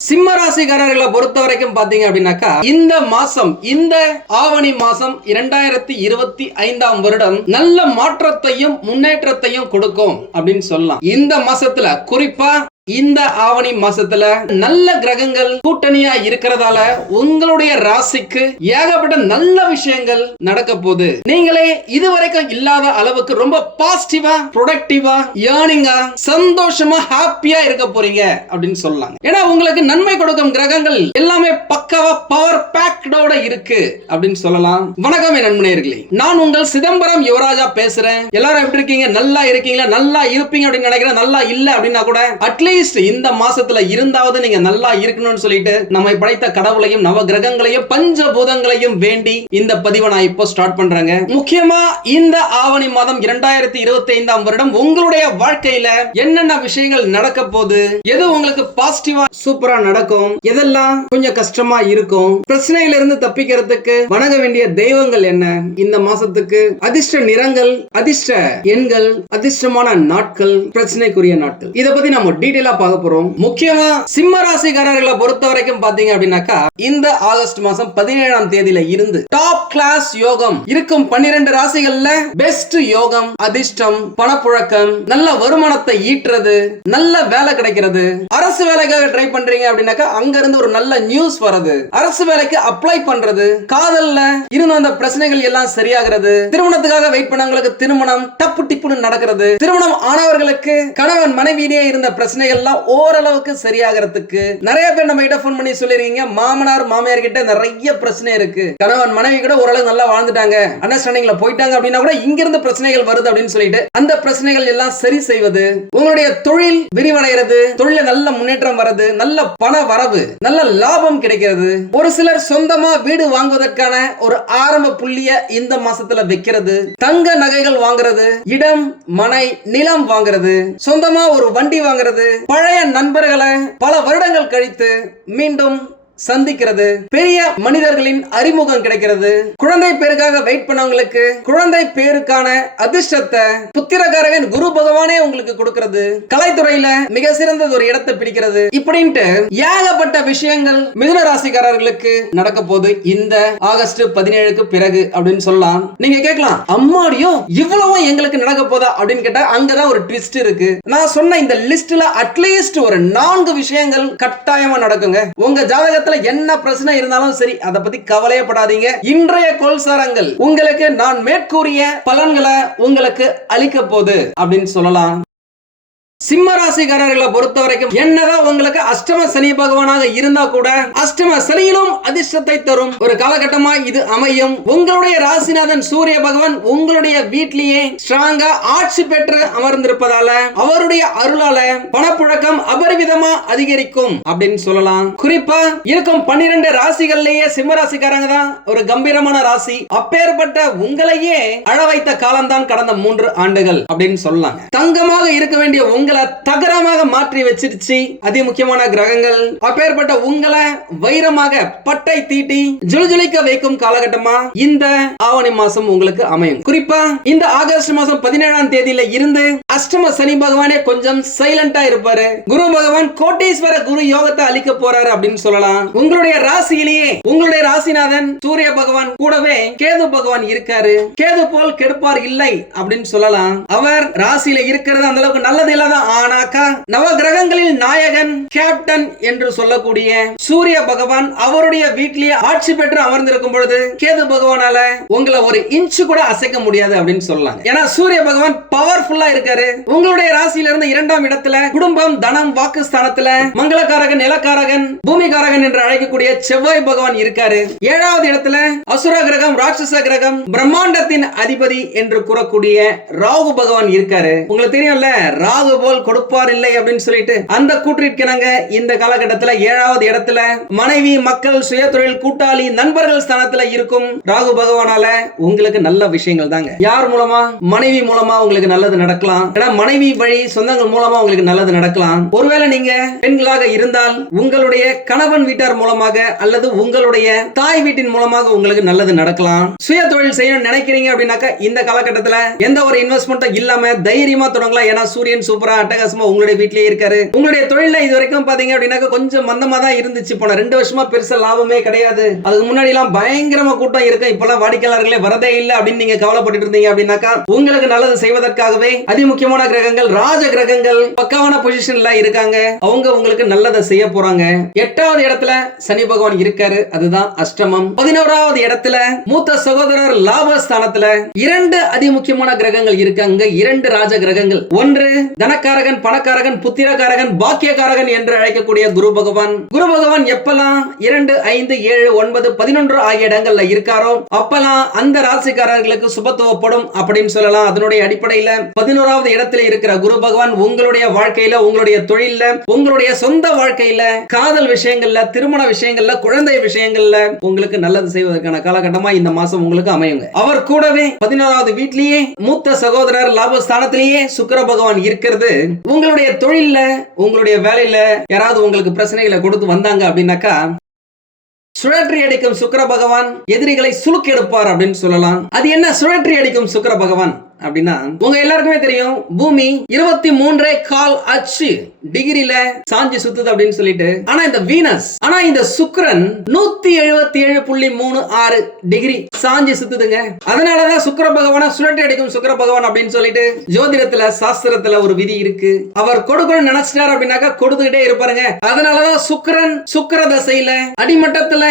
சிம்ம ராசிக்காரர்களை பொறுத்த வரைக்கும் பாத்தீங்க அப்படின்னாக்கா இந்த மாசம் இந்த ஆவணி மாசம் இரண்டாயிரத்தி இருபத்தி ஐந்தாம் வருடம் நல்ல மாற்றத்தையும் முன்னேற்றத்தையும் கொடுக்கும் அப்படின்னு சொல்லலாம். இந்த மாசத்துல குறிப்பா இந்த ஆவணி மாசத்துல நல்ல கிரகங்கள் கூட்டணியா இருக்கிறதால உங்களுடைய ராசிக்கு ஏகப்பட்ட நல்ல விஷயங்கள் நடக்க போகுது. நீங்களே இதுவரைக்கும் இல்லாத அளவுக்கு ரொம்ப பாசிட்டிவா ப்ரொடக்டிவா ஏர்னிங்கா சந்தோஷமா ஹாப்பியா இருக்க போறீங்க அப்படின்னு சொல்லலாம் ஏன்னா உங்களுக்கு நன்மை கொடுக்கும் கிரகங்கள் எல்லாமே பக்காவா பவர் பேக்டோட இருக்கு அப்படின்னு சொல்லலாம். வணக்கம் என் நண்பனேர்களே நான் உங்கள் சிதம்பரம் யுவராஜா பேசுறேன். எல்லாரும் எப்படி இருக்கீங்க? நல்லா இருக்கீங்களா? நல்லா இருப்பீங்க அப்படின்னு நினைக்கிறேன். நல்லா இல்ல அப்படின்னா கூட அட்லீஸ்ட் இந்த மாசத்துல இருந்தாவது நீங்க நல்லா இருக்கணும்னு சொல்லிட்டு நம்மை படைத்த கடவுளையும் நவ கிரகங்களையும் பஞ்சபூதங்களையும் வேண்டி இந்த பதிவை நான் இப்போ ஸ்டார்ட் பண்றேங்க. முக்கியமா இந்த ஆவணி மாதம் இரண்டாயிரத்தி இருபத்தி ஐந்தாம் வருடம் உங்களுடைய வாழ்க்கையில என்னென்ன விஷயங்கள் நடக்க போகுது? எது உங்களுக்கு பாசிட்டிவா சூப்பரா நடக்கும்? எதெல்லாம் கொஞ்சம் கஷ்டமா இருக்கும்? பிரச்சனையில இருந்து தப்பிக்கிறதுக்கு வணங்க வேண்டிய தெய்வங்கள் என்ன? இந்த மாசத்துக்கு அதிர்ஷ்ட நிறங்கள் அதிர்ஷ்ட எண்கள் அதிர்ஷ்டமான நாட்கள் பிரச்சனைக்குரிய நாட்கள். இதை பத்தி நம்ம டீட்டெயிலா பார்க்க போறோம். முக்கியமா சிம்ம ராசிக்காரர்களை பொறுத்த வரைக்கும் பாத்தீங்க அப்படின்னாக்கா இந்த ஆகஸ்ட் மாசம் பதினேழாம் தேதியில இருந்து டாப் கிளாஸ் யோகம் இருக்கும் பன்னிரண்டு ராசிகள்ல பெஸ்ட் யோகம் அதிர்ஷ்டம் பணப்புழக்கம் நல்ல வருமானத்தை ஈட்டுறது நல்ல வேலை கிடைக்கிறது. அரசு வேலைக்காக ட்ரை பண்றீங்க அப்படின்னாக்கா அங்க இருந்து ஒரு நல்ல நியூஸ் வருது அரசு வேலைக்கு அப்ளை பண்றது. காதல்ல இருந்த அந்த பிரச்சனைகள் எல்லாம் சரியாகிறது. திருமணத்துக்காக வெயிட் பண்ணவங்களுக்கு திருமணம் டப்பு டிப்புன்னு நடக்கிறது. திருமணம் ஆனவர்களுக்கு கணவன் மனைவியிலேயே இருந்த பிரச்சனை எல்லாம் ஓரளவுக்கு சரியாகிறதுக்கு நிறைய பேர் நம்ம கிட்ட ஃபோன் பண்ணி சொல்லிருக்கீங்க. மாமனார் மாமியார் கிட்ட நிறைய பிரச்சனை இருக்கு. கணவன் மனைவி கூட ஓரளவு நல்லா வாழ்ந்துட்டாங்க. அண்டர்ஸ்டாண்டிங்ல போயிட்டாங்க அப்படின்னா கூட இங்க இருந்து பிரச்சனைகள் வருது அப்படின்னு சொல்லிட்டு அந்த பிரச்சனைகள் எல்லாம் சரி செய்வது உங்களுடைய தொழில் விரிவடைகிறது தொழில நல்ல முன்னேற்றம் வருது நல்ல பண வரவு நல்ல லாபம் கிடைக்கிறது. ஒரு சிலர் சொந்தமா வீடு வாங்குவதற்கான ஒரு ஆரம்ப புள்ளிய இந்த மாசத்துல வைக்கிறது. தங்க நகைகள் வாங்குறது இடம் மனை நிலம் வாங்குறது சொந்தமா ஒரு வண்டி வாங்குறது பழைய நண்பர்களை பல வருடங்கள் கழித்து மீண்டும் சந்திக்கிறது. பெரிய மனிதர்களின் அறிமுகம் கிடைக்கிறது. குழந்தை பேருக்காக வெயிட் பண்ணவங்களுக்கு குழந்தை பேருக்கான அதிர்ஷ்டத்தை புத்திரகாரகன் குரு பகவானே உங்களுக்கு கொடுக்கிறது. கலைத்துறையில மிக சிறந்தது ஒரு இடத்தை பிடிக்கிறது. இப்படின்ட்டு ஏகப்பட்ட விஷயங்கள் மிதுன ராசிக்காரர்களுக்கு நடக்க போகுது. இந்த ஆகஸ்ட் பதினேழுக்கு பிறகு அப்படின்னு சொல்லலாம். நீங்க கேட்கலாம் அம்மாடியும் இவ்வளவும் எங்களுக்கு நடக்க போதா அப்படின்னு கேட்டா அங்கதான் ஒரு ட்விஸ்ட் இருக்கு. நான் சொன்ன இந்த லிஸ்ட்ல அட்லீஸ்ட் ஒரு நான்கு விஷயங்கள் கட்டாயமா நடக்குங்க. உங்க இடத்துல என்ன பிரச்சனை இருந்தாலும் சரி அதை பத்தி கவலையப்படாதீங்க இன்றைய கோல்சாரங்கள் உங்களுக்கு நான் மேற்கூறிய பலன்களை உங்களுக்கு அளிக்க போகுது அப்படின்னு சொல்லலாம். சிம்ம ராசிக்காரர்களை பொறுத்த வரைக்கும் என்னதான் உங்களுக்கு அஷ்டம சனி பகவானாக இருந்தா கூட அஷ்டம சனியிலும் அதிர்ஷ்டத்தை தரும். ஒரு காலகட்டமா இது அமையும். உங்களுடைய ராசிநாதன் சூரிய பகவான் உங்களுடைய வீட்டிலேயே ஸ்ட்ராங்கா ஆட்சி பெற்று அமர்ந்திருப்பதால அவருடைய அருளால பணப்புழக்கம் அபரிவிதமா அதிகரிக்கும் அப்படின்னு சொல்லலாம். குறிப்பா இருக்கும் பன்னிரண்டு ராசிகள்லயே சிம்ம ராசிக்காரங்க தான் ஒரு கம்பீரமான ராசி. அப்பேற்பட்ட உங்களையே அழ வைத்த காலம்தான் கடந்த மூன்று ஆண்டுகள் அப்படின்னு சொல்லலாம் தங்கமாக இருக்க வேண்டிய உங்களை தகரமாக மாற்றி வச்சிருச்சு. அதி முக்கியமான கிரகங்கள். அப்பேற்பட்ட உங்களை வைரமாக பட்டை தீட்டி ஜுளுஜுளிக்க வைக்கும் காலகட்டமா? இந்த ஆவணி மாசம் உங்களுக்கு அமையும். குறிப்பா இந்த ஆகஸ்ட் மாசம் பதினேழாம் தேதியில இருந்து அஷ்டம சனி பகவானே கொஞ்சம் சைலண்டா இருப்பாரு. குரு பகவான் கோட்டீஸ்வர குரு யோகத்தை அளிக்க போறாரு அப்படின்னு சொல்லலாம். உங்களுடைய ராசியிலேயே உங்களுடைய ராசிநாதன் சூரிய பகவான் கூடவே கேது பகவான் இருக்காரு. கேது போல் கெடுப்பார் இல்லை அப்படின்னு சொல்லலாம். அவர் ராசியில இருக்கிறது அந்த அளவுக்கு நல்லது இல்லாத ஆனாக்கா நவ கிரகங்களில் நாயகன் கேப்டன் என்று சொல்லக்கூடிய சூரிய பகவான் அவருடைய வீட்டிலேயே ஆட்சி பெற்று அமர்ந்திருக்கும் பொழுது கேது பகவானால உங்களை ஒரு இன்ச்சு கூட அசைக்க முடியாது அப்படின்னு சொல்லலாம் ஏன்னா சூரிய பகவான் பவர்ஃபுல்லா இருக்காரு. உங்களுடைய ராசியில இருந்து இரண்டாம் இடத்துல குடும்பம் தனம் வாக்கு ஸ்தானத்துல மங்களக்காரகன் நிலக்காரகன் பூமிகாரகன் என்று அழைக்கக்கூடிய செவ்வாய் பகவான் இருக்காரு. ஏழாவது இடத்துல அசுர கிரகம் ராட்சச கிரகம் பிரம்மாண்டத்தின் அதிபதி என்று கூறக்கூடிய ராகு பகவான் இருக்காரு. உங்களுக்கு தெரியும்ல ராகு போல் கொடுப்பார் இல்லை அப்படின்னு சொல்லிட்டு அந்த கூற்றிற்கிணங்க இந்த காலகட்டத்துல ஏழாவது இடத்துல மனைவி மக்கள் சுயதொழில் கூட்டாளி நண்பர்கள் ஸ்தானத்துல இருக்கும் ராகு பகவானால உங்களுக்கு நல்ல விஷயங்கள் தாங்க. யார் மூலமா? மனைவி மூலமா உங்களுக்கு நல்லது நடக்கலாம். ஏன்னா மனைவி வழி சொந்தங்கள் மூலமா உங்களுக்கு நல்லது நடக்கலாம். ஒருவேளை நீங்க பெண்களாக இருந்தால் உங்களுடைய கணவன் வீட்டார் மூலமாக அல்லது உங்களுடைய தாய் வீட்டின் மூலமாக உங்களுக்கு நல்லது நடக்கலாம். சுய தொழில் செய்யணும்னு நினைக்கிறீங்க அப்படின்னாக்கா இந்த காலகட்டத்தில் எந்த ஒரு இன்வெஸ்ட்மெண்ட்டும் இல்லாம தைரியமா தொடங்கலாம். ஏன்னா சூரியன் சூப்பரா அட்டகாசமா உங்களுடைய வீட்லயே இருக்காரு. உங்களுடைய தொழில இது வரைக்கும் பாத்தீங்க அப்படின்னாக்க கொஞ்சம் மந்தமா தான் இருந்துச்சு. போன ரெண்டு வருஷமா பெருசா லாபமே கிடையாது. அதுக்கு முன்னாடி எல்லாம் பயங்கரமா கூட்டம் இருக்கு இப்பெல்லாம் வாடிக்கையாளர்களே வரதே இல்லை அப்படின்னு நீங்க கவலைப்பட்டு இருந்தீங்க அப்படின்னாக்கா உங்களுக்கு நல்லது செய்வதற்காகவே அதி முக்கியமான கிரகங்கள் ராஜ கிரகங்கள் பக்காவான பொசிஷன்ல இருக்காங்க. அவங்க உங்களுக்கு நல்லதை செய்ய போறாங்க. எட்டாவது இடத்துல சனி பகவான் இருக்காரு. அதுதான் அஷ்டமம். பதினோராவது இடத்துல மூத்த சகோதரர் லாபஸ்தானத்துல இரண்டு அதி முக்கியமான கிரகங்கள் இருக்காங்க. இரண்டு ராஜ கிரகங்கள். ஒன்று தனக்க தனக்காரகன் பணக்காரகன் புத்திரக்காரகன் பாக்கியக்காரகன் என்று அழைக்கக்கூடிய குரு பகவான். குரு பகவான் எப்பெல்லாம் இரண்டு ஐந்து ஏழு ஒன்பது பதினொன்று ஆகிய இடங்கள்ல இருக்காரோ அப்பெல்லாம் அந்த ராசிக்காரர்களுக்கு சுபத்துவப்படும் அப்படின்னு சொல்லலாம். அதனுடைய அடிப்படையில பதினோராவது இடத்துல இருக்கிற குரு பகவான் உங்களுடைய வாழ்க்கையில உங்களுடைய தொழில்ல உங்களுடைய சொந்த வாழ்க்கையில காதல் விஷயங்கள்ல திருமண விஷயங்கள்ல குழந்தை விஷயங்கள்ல உங்களுக்கு நல்லது செய்வதற்கான காலகட்டமா இந்த மாசம் உங்களுக்கு அமையுங்க. அவர் கூடவே பதினோராவது வீட்லயே மூத்த சகோதரர் லாபஸ்தானத்திலேயே சுக்கர பகவான் இருக்கிறது. உங்களுடைய தொழில்ல உங்களுடைய வேலையில யாராவது உங்களுக்கு பிரச்சனைகளை கொடுத்து வந்தாங்க அப்படின்னாக்கா சுழற்றி அடிக்கும் சுக்கிர பகவான் எதிரிகளை சுழுக்கெடுப்பார் அப்படின்னு சொல்லலாம். அது என்ன? சுழற்றி அடிக்கும் சுக்கர பகவான். அப்படின்னா உங்க எல்லாருக்குமே தெரியும் பூமி இருபத்தி மூன்றே கால் அச்சு டிகிரில சாஞ்சி சுத்துது அப்படின்னு சொல்லிட்டு. ஆனா இந்த வீனஸ் ஆனா இந்த சுக்கரன் நூத்தி எழுபத்தி ஏழு புள்ளி மூணு ஆறு டிகிரி சாஞ்சி சுத்துதுங்க. அதனாலதான் சுக்கர பகவான சுழட்டி அடிக்கும் சுக்கர பகவான் அப்படின்னு சொல்லிட்டு ஜோதிடத்துல சாஸ்திரத்துல ஒரு விதி இருக்கு. அவர் கொடுக்கணும்னு நினைச்சிட்டாரு அப்படின்னாக்கா கொடுத்துக்கிட்டே இருப்பாருங்க. அதனாலதான் சுக்கரன் சுக்கிர தசையில அடிமட்டத்துல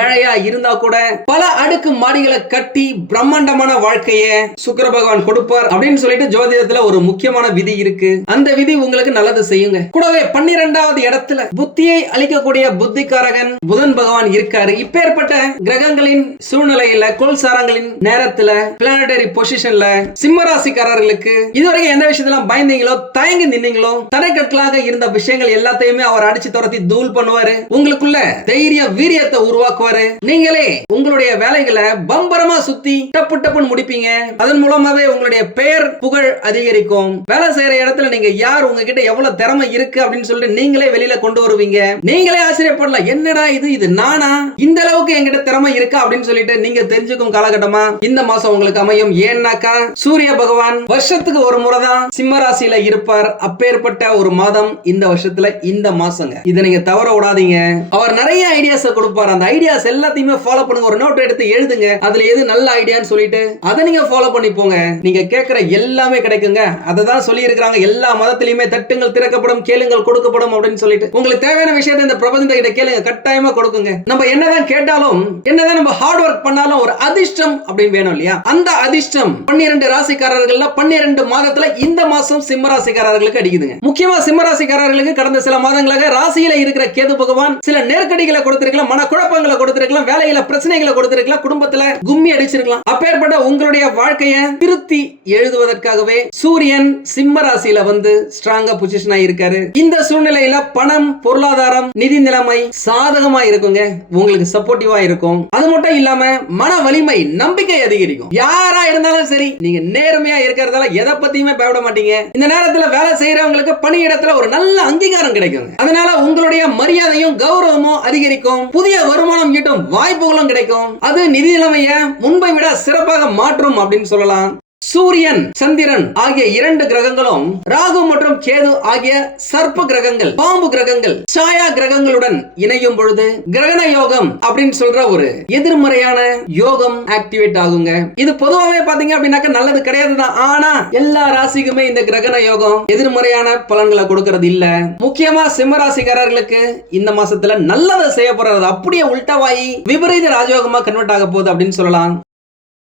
ஏழையா இருந்தா கூட பல அடுக்கு மாடிகளை கட்டி பிரம்மாண்டமான வாழ்க்கைய சுக்கர பகவான் கொடுப்பார் அப்படின்னு சொல்லிட்டு ஜோதிடத்துல ஒரு முக்கியமான விதி இருக்கு. அந்த விதி உங்களுக்கு நல்லது செய்யுங்க. கூடவே பன்னிரெண்டாவது இடத்துல புத்தியை அளிக்கக்கூடிய புத்திகாரகன் புதன் பகவான் இருக்காரு. இப்பேற்பட்ட கிரகங்களின் சூழ்நிலையில கோல்சாரங்களின் நேரத்துல பிளானடரி பொசிஷன்ல சிம்மராசிக்காரர்களுக்கு இதுவரைக்கும் எந்த விஷயத்துல பயந்தீங்களோ தயங்கி நின்னீங்களோ தடைக்கட்டலாக இருந்த விஷயங்கள் எல்லாத்தையுமே அவர் அடிச்சு துரத்தி தூள் பண்ணுவாரு. உங்களுக்குள்ள தைரிய வீரியத்தை உருவாக்குவாரு. நீங்களே உங்களுடைய வேலைகளை பம்பரமா சுத்தி டப்பு டப்புன்னு முடிப்பீங்க. அதன் மூலமாவே உங்களுடைய பெயர் புகழ் அதிகரிக்கும். வேலை செய்யற இடத்துல நீங்க யார் உங்ககிட்ட எவ்வளவு திறமை இருக்கு அப்படின்னு சொல்லிட்டு நீங்களே வெளியில கொண்டு வருவீங்க. நீங்களே ஆச்சரியப்படலாம் என்னடா இது இது நானா? இந்த அளவுக்கு என்கிட்ட திறமை இருக்கா அப்படின்னு சொல்லிட்டு நீங்க தெரிஞ்சுக்கும் காலகட்டமா இந்த மாசம் உங்களுக்கு அமையும். ஏன்னாக்கா சூரிய பகவான் வருஷத்துக்கு ஒரு முறை தான் சிம்ம ராசியில இருப்பார். அப்பேற்பட்ட ஒரு மாதம் இந்த வருஷத்துல இந்த மாசங்க. இதை நீங்க தவற விடாதீங்க. அவர் நிறைய ஐடியாஸ் கொடுப்பார். அந்த ஐடியாஸ் எல்லாத்தையுமே ஃபாலோ பண்ணுங்க. ஒரு நோட் எடுத்து எழுதுங்க. அதுல எது நல்ல ஐடியான்னு சொல்லிட்டு அதை நீங்க ஃபாலோ பண்ணி போங்க. நீங்க கேட்கிற எல்லாமே கிடைக்குங்க. அதை தான் சொல்லி இருக்கிறாங்க எல்லா மதத்திலையுமே தட்டுங்கள் திறக்கப்படும் கேளுங்கள் கொடுக்கப்படும் அப்படின்னு சொல்லிட்டு. உங்களுக்கு தேவையான விஷயத்தை இந்த பிரபஞ்சத்தை கிட்ட கேளுங்க. கட்டாயமா கொடுக்குங்க. நம்ம என்னதான் கேட்டாலும் என்னதான் நம்ம ஹார்ட் ஒர்க் பண்ணாலும் ஒரு அதிர்ஷ்டம் அப்படின்னு வேணும் இல்லையா? அந்த அதிர்ஷ்டம் பன்னிரண்டு ராசிக்காரர்கள்ல பன்னிரண்டு மாதத்துல இந்த மாசம் சிம்ம ராசிக்காரர்களுக்கு அடிக்குதுங்க. முக்கியமா சிம்ம ராசிக்காரர்களுக்கு கடந்த சில மாதங்களாக ராசியில இருக்கிற கேது பகவான் சில நெருக்கடிகளை கொடுத்திருக்கலாம் மனக்குழப்பங்களை கொடுத்திருக்கலாம் வேலையில பிரச்சனைகளை கொடுத்திருக்கலாம் குடும்பத்துல கும்மி அடிச்சிருக்கலாம். அப்பேற்பட்ட உங்களுடைய வாழ்க்கையை திருத்தி எழுதுவதற்காகவே சூரியன் சிம்ம ராசியில வந்து ஸ்ட்ராங்கா பொசிஷன் இருக்காரு. இந்த சூழ்நிலையில பணம் பொருளாதாரம் நிதி நிலைமை சாதகமா இருக்குங்க. உங்களுக்கு சப்போர்ட்டிவா இருக்கும். அது மட்டும் இல்லாம மன வலிமை நம்பிக்கை அதிகரிக்கும். யாரா இருந்தாலும் சரி நீங்க நேர்மையா இருக்கிறதால எதை பத்தியுமே பயப்பட மாட்டீங்க. இந்த நேரத்துல வேலை செய்யறவங்களுக்கு பணியிடத்துல ஒரு நல்ல அங்கீகாரம் கிடைக்கும் அதனால உங்களுடைய மரியாதையும் கௌரவமும் அதிகரிக்கும். புதிய வருமானம் ஈட்டும் வாய்ப்புகளும் கிடைக்கும். அது நிதி நிலைமையை முன்பை விட சிறப்பாக மாற்றும் அப்படின்னு சொல்லலாம். சூரியன் சந்திரன் ஆகிய இரண்டு கிரகங்களும் ராகு மற்றும் கேது ஆகிய சர்ப்ப கிரகங்கள் பாம்பு கிரகங்கள் சாயா கிரகங்களுடன் இணையும் பொழுது கிரகண யோகம் அப்படின்னு சொல்ற ஒரு எதிர்மறையான யோகம் ஆக்டிவேட் ஆகுங்க. இது பொதுவாகவே பாத்தீங்க அப்படின்னாக்க நல்லது கிடையாது தான். ஆனா எல்லா ராசிக்குமே இந்த கிரகண யோகம் எதிர்மறையான பலன்களை கொடுக்கறது இல்ல. முக்கியமா சிம்ம ராசிக்காரர்களுக்கு இந்த மாசத்துல நல்லதை செய்ய போறது அப்படியே உல்டாவாயி விபரீத ராஜயோகமா கன்வெர்ட் ஆக போகுது அப்படின்னு சொல்லலாம்.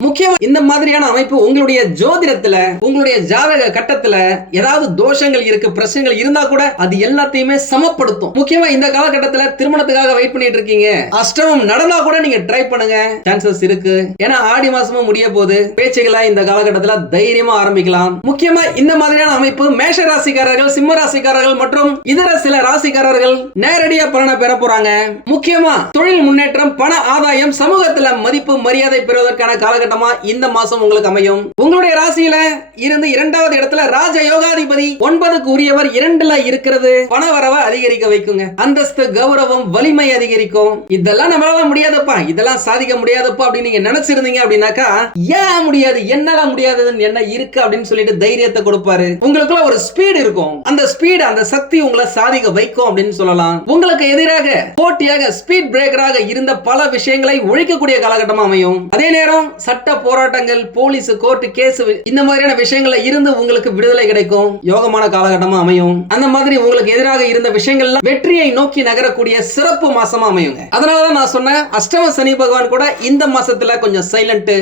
முக்கியமா இந்த மாதிரியான அமைப்பு உங்களுடைய ஜோதிடத்துல உங்களுடைய ஜாதக கட்டத்துல ஏதாவது தோஷங்கள் இருக்கு பிரச்சனைகள் இருந்தா கூட அது எல்லாத்தையுமே சமப்படுத்தும். முக்கியமா இந்த காலகட்டத்துல திருமணத்துக்காக வெயிட் பண்ணிட்டு இருக்கீங்க. அஷ்டமம் நடந்தா கூட நீங்க ட்ரை பண்ணுங்க. சான்சஸ் இருக்கு. ஏன்னா ஆடி மாசமும் முடிய போது பேச்சுகளை இந்த காலகட்டத்துல தைரியமா ஆரம்பிக்கலாம். முக்கியமா இந்த மாதிரியான அமைப்பு மேஷ ராசிக்காரர்கள் சிம்ம ராசிக்காரர்கள் மற்றும் இதர சில ராசிக்காரர்கள் நேரடியா பலனை பெற போறாங்க. முக்கியமா தொழில் முன்னேற்றம் பண ஆதாயம் சமூகத்துல மதிப்பு மரியாதை பெறுவதற்கான காலகட்டம் காலகட்டமா இந்த மாசம் உங்களுக்கு அமையும். உங்களுடைய ராசியில இருந்து இரண்டாவது இடத்துல ராஜ யோகாதிபதி ஒன்பதுக்கு உரியவர் இரண்டுல இருக்கிறது. பண வரவை அதிகரிக்க வைக்குங்க. அந்தஸ்து கௌரவம் வலிமை அதிகரிக்கும். இதெல்லாம் நம்மளால முடியாதப்பா. இதெல்லாம் சாதிக்க முடியாதப்பா அப்படின்னு நீங்க நினைச்சிருந்தீங்க அப்படின்னாக்கா ஏன் முடியாது? என்னால முடியாததுன்னு என்ன இருக்கு அப்படின்னு சொல்லிட்டு தைரியத்தை கொடுப்பாரு. உங்களுக்குள்ள ஒரு ஸ்பீடு இருக்கும். அந்த ஸ்பீடு அந்த சக்தி உங்களை சாதிக்க வைக்கும் அப்படின்னு சொல்லலாம். உங்களுக்கு எதிராக போட்டியாக ஸ்பீட் பிரேக்கராக இருந்த பல விஷயங்களை ஒழிக்கக்கூடிய காலகட்டமா அமையும். அதே நேரம் சட்ட போராட்டங்கள் போலீஸ் கோர்ட் கேஸ் இந்த மாதிரியான விஷயங்கள்ல இருந்து உங்களுக்கு விடுதலை கிடைக்கும். யோகமான காலகட்டமா அமையும். அந்த மாதிரி உங்களுக்கு எதிராக இருந்த விஷயங்கள்லாம் வெற்றியை நோக்கி நகரக்கூடிய சிறப்பு மாசமா அமையுங்க. அதனாலதான் நான் சொன்னேன் அஷ்டம சனி பகவான் கூட இந்த மாசத்துல கொஞ்சம் சைலண்ட்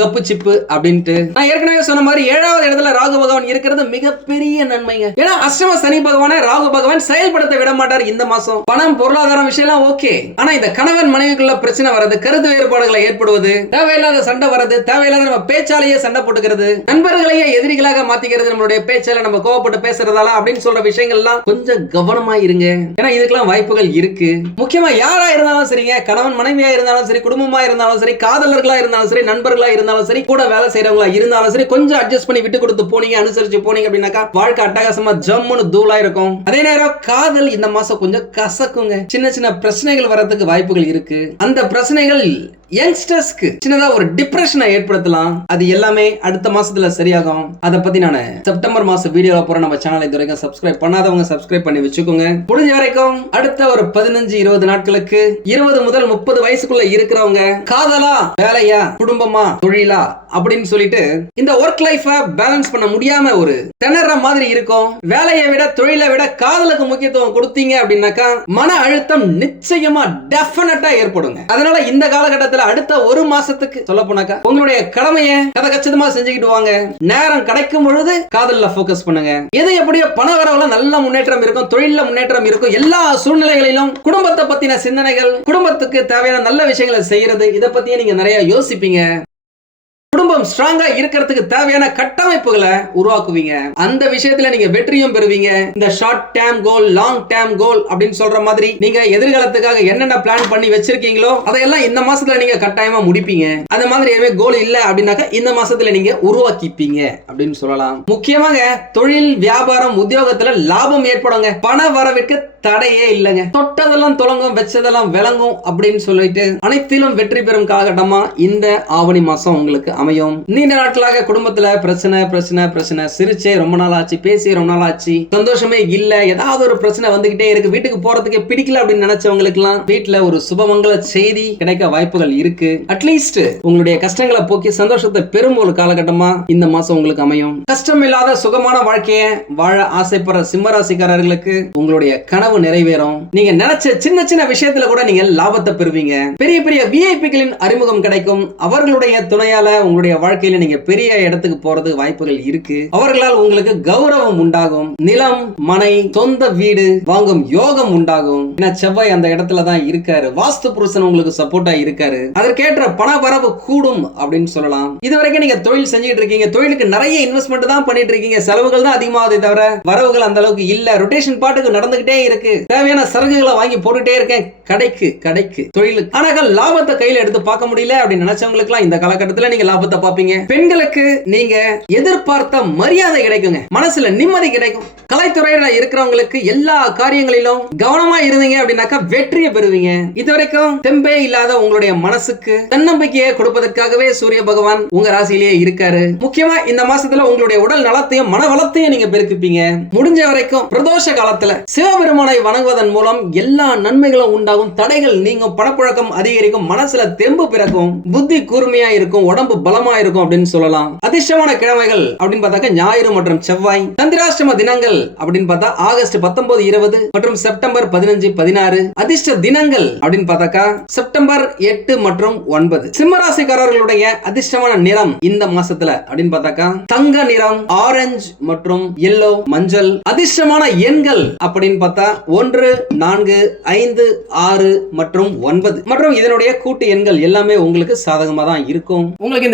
கப்பு சிப்பு அப்படின்ட்டு. நான் ஏற்கனவே சொன்ன மாதிரி ஏழாவது இடத்துல ராகு பகவான் இருக்கிறது மிகப்பெரிய நன்மைங்க. ஏன்னா அஷ்டம சனி பகவான ராகு பகவான் செயல்படுத்த விட மாட்டார் இந்த மாசம். பணம் பொருளாதாரம் விஷயம்லாம் ஓகே ஆனா இந்த கணவன் மனைவிக்குள்ள பிரச்சனை வர்றது கருத்து வேறுபாடுகளை ஏற்படுவது தேவையில்லாத சண்டை வர்றது தேவையில்லாத நம்ம பேச்சாலேயே சண்டை போட்டுக்கிறது நண்பர்களையே எதிரிகளாக மாத்திக்கிறது நம்மளுடைய பேச்சால நம்ம கோவப்பட்டு பேசுறதால அப்படின்னு சொல்ற விஷயங்கள்லாம் கொஞ்சம் கவனமா இருங்க. ஏன்னா இதுக்கெல்லாம் வாய்ப்புகள் இருக்கு. முக்கியமா யாரா இருந்தாலும் சரிங்க கணவன் மனைவியா இருந்தாலும் சரி குடும்பமா இருந்தாலும் சரி காதலர்களா இருந்தாலும் சரி நண்பர்களா இருந்தாலும் சரி கூட வேலை செய்யறவங்களா இருந்தாலும் சரி கொஞ்சம் அட்ஜஸ்ட் பண்ணி விட்டு கொடுத்து போனீங்க அனுசரிச்சு போனீங்க அப்படின்னாக்கா வாழ்க்கை அட்டகாசமா ஜம்முன்னு தூளா இருக்கும். அதே நேரம் காதல் இந்த மாசம் கொஞ்சம் கசக்குங்க. சின்ன சின்ன பிரச்சனைகள் வரதுக்கு வாய்ப்புகள் இருக்கு. அந்த பிரச்சனைகள் யங்ஸ்டர்ஸ்க்கு சின்னதா ஒரு டிப்ரெஷனை ஏற்படுத்தலாம். அது எல்லாமே அடுத்த மாசத்துல சரியாகும். அதை பத்தி நான் செப்டம்பர் மாசம் வீடியோல போற நம்ம சேனலை இது வரைக்கும் சப்ஸ்கிரைப் பண்ணாதவங்க சப்ஸ்கிரைப் பண்ணி வச்சுக்கோங்க. முடிஞ்ச வரைக்கும் அடுத்த ஒரு பதினஞ்சு இருபது நாட்களுக்கு இருபது முதல் முப்பது வயசுக்குள்ள இருக்கிறவங்க காதலா வேலையா குடும்பமா தொழிலா அப்படின்னு சொல்லிட்டு இந்த ஒர்க் லைஃப பேலன்ஸ் பண்ண முடியாம ஒரு திணற மாதிரி இருக்கும். வேலையை விட தொழிலை விட காதலுக்கு முக்கியத்துவம் கொடுத்தீங்க அப்படின்னாக்கா மன அழுத்தம் நிச்சயமா டெஃபினட்டா ஏற்படுங்க. அதனால இந்த காலகட்டத்தில் அடுத்த ஒரு மாசத்துக்கு சொல்ல போனாக்கா உங்களுடைய கடமையை கதை கச்சிதமா செஞ்சுக்கிட்டு வாங்க. நேரம் கிடைக்கும் பொழுது காதல்ல போக்கஸ் பண்ணுங்க. எது எப்படியோ பண வரவுல நல்ல முன்னேற்றம் இருக்கும் தொழில முன்னேற்றம் இருக்கும் எல்லா சூழ்நிலைகளிலும் குடும்பத்தை பத்தின சிந்தனைகள் குடும்பத்துக்கு தேவையான நல்ல விஷயங்களை செய்யறது இதை பத்தியே நீங்க நிறைய யோசிப்பீங்க. குடும்பம் ஸ்ட்ராங்கா இருக்கிறதுக்கு தேவையான கட்டமைப்புகளை உருவாக்குவீங்க. அந்த விஷயத்துல நீங்க வெற்றியும் பெறுவீங்க. இந்த short term goal long term goal அப்படின்னு சொல்ற மாதிரி நீங்க எதிர்காலத்துக்காக என்னென்ன பிளான் பண்ணி வச்சிருக்கீங்களோ அதையெல்லாம் இந்த மாசத்துல நீங்க கட்டாயமா முடிப்பீங்க. அந்த மாதிரி எதுவுமே கோல் இல்ல அப்படின்னாக்கா இந்த மாசத்துல நீங்க உருவாக்கிப்பீங்க அப்படின்னு சொல்லலாம். முக்கியமாக தொழில் வியாபாரம் உத்தியோகத்துல லாபம் ஏற்படுங்க. பண வரவிற்கு தடையே இல்லைங்க. தொட்டதெல்லாம் தொடங்கும் வச்சதெல்லாம் விளங்கும் அப்படின்னு சொல்லிட்டு அனைத்திலும் வெற்றி பெறும் காலகட்டமா இந்த ஆவணி மாசம் உங்களுக்கு அமையும். நீண்ட நாட்களாக குடும்பத்துல பிரச்சனை பிரச்சனை பிரச்சனை. சிரிச்சே ரொம்ப நாள் ஆச்சு பேசி ரொம்ப நாள் ஆச்சு சந்தோஷமே இல்ல. ஏதாவது ஒரு பிரச்சனை வந்துகிட்டே இருக்கு. வீட்டுக்கு போறதுக்கு பிடிக்கல அப்படின்னு நினைச்சவங்களுக்கு எல்லாம் வீட்டுல ஒரு சுபமங்கல செய்தி கிடைக்க வாய்ப்புகள் இருக்கு. அட்லீஸ்ட் உங்களுடைய கஷ்டங்களை போக்கி சந்தோஷத்தை பெறும் ஒரு காலகட்டமா இந்த மாசம் உங்களுக்கு அமையும். கஷ்டம் இல்லாத சுகமான வாழ்க்கையை வாழ ஆசைப்படுற சிம்மராசிக்காரர்களுக்கு உங்களுடைய கனவு நிறைவேறும். நீங்க நினைச்ச சின்ன சின்ன விஷயத்துல கூட நீங்க லாபத்தை பெறுவீங்க. பெரிய பெரிய விஐபிகளின் அறிமுகம் கிடைக்கும். அவர்களுடைய துணையால உங்களுடைய வாழ்க்கையில நீங்க பெரிய இடத்துக்கு போறது வாய்ப்புகள் இருக்கு. அவர்களால் உங்களுக்கு கௌரவம் உண்டாகும். நிலம் மனை சொந்த வீடு வாங்கும் யோகம் உண்டாகும். ஏன்னா செவ்வாய் அந்த இடத்துல தான் இருக்காரு. வாஸ்து புருஷன் உங்களுக்கு சப்போர்ட்டா இருக்காரு. அதற்கேற்ற பண வரவு கூடும் அப்படின்னு சொல்லலாம். இது வரைக்கும் நீங்க தொழில் செஞ்சுட்டு இருக்கீங்க. தொழிலுக்கு நிறைய இன்வெஸ்ட்மெண்ட் தான் பண்ணிட்டு இருக்கீங்க செலவுகள் தான் அதிகமாகுதே தவிர வரவுகள் அந்த அளவுக்கு இல்ல. ரொட்டேஷன் பாட்டுக்கு நடந்துகிட்டே இருக்கு. தேவையான சரக்குகளை வாங்கி போட்டுட்டே இருக்கேன். கடைக்கு கடைக்கு. தொழிலுக்கு. ஆனால் லாபத்தை கையில எடுத்து பார்க்க முடியல அப்படின்னு நினைச்சவங்களுக்கு இந்த காலகட்டத்தில் நீங்க லாபத்தை பார்ப்பீங்க. பெண்களுக்கு நீங்க எதிர்பார்த்த மரியாதை கிடைக்குங்க. மனசுல நிம்மதி கிடைக்கும். கலைத்துறையில இருக்கிறவங்களுக்கு எல்லா காரியங்களிலும் கவனமா இருந்தீங்க அப்படின்னாக்கா வெற்றியை பெறுவீங்க. இதுவரைக்கும் தெம்பே இல்லாத உங்களுடைய மனசுக்கு தன்னம்பிக்கையை கொடுப்பதற்காகவே சூரிய பகவான் உங்க ராசியிலேயே இருக்காரு. முக்கியமா இந்த மாசத்துல உங்களுடைய உடல் நலத்தையும் மன வளத்தையும் நீங்க பெருக்குப்பீங்க. முடிஞ்ச வரைக்கும் பிரதோஷ காலத்துல சிவபெருமானை வணங்குவதன் மூலம் எல்லா நன்மைகளும் உண்டாகும். தடைகள் நீங்கும். பணப்புழக்கம் அதிகரிக்கும். மனசுல தெம்பு பிறக்கும். புத்தி கூர்மையா இருக்கும். உடம்பு பலமா இருக்கும் அப்படின்னு சொல்லலாம். அதிர்ஷ்டமான கிழமைகள் அப்படின்னு பார்த்தாக்க ஞாயிறு மற்றும் செவ்வாய். சந்திராஷ்டம தினங்கள் அப்படின்னு பார்த்தா ஆகஸ்ட் பத்தொன்பது இருபது மற்றும் செப்டம்பர் பதினஞ்சு பதினாறு. அதிர்ஷ்ட தினங்கள் அப்படின்னு பார்த்தாக்கா செப்டம்பர் எட்டு மற்றும் ஒன்பது. சிம்மராசிக்காரர்களுடைய அதிர்ஷ்டமான நிறம் இந்த மாசத்துல அப்படின்னு பார்த்தாக்கா தங்க நிறம் ஆரஞ்சு மற்றும் எல்லோ மஞ்சள். அதிர்ஷ்டமான எண்கள் அப்படின்னு பார்த்தா ஒன்று நான்கு ஐந்து ஆறு மற்றும் ஒன்பது. மற்றும் இதனுடைய கூட்டு எண்கள் எல்லாமே உங்களுக்கு சாதகமா தான் இருக்கும். உங்களுக்கு இந்த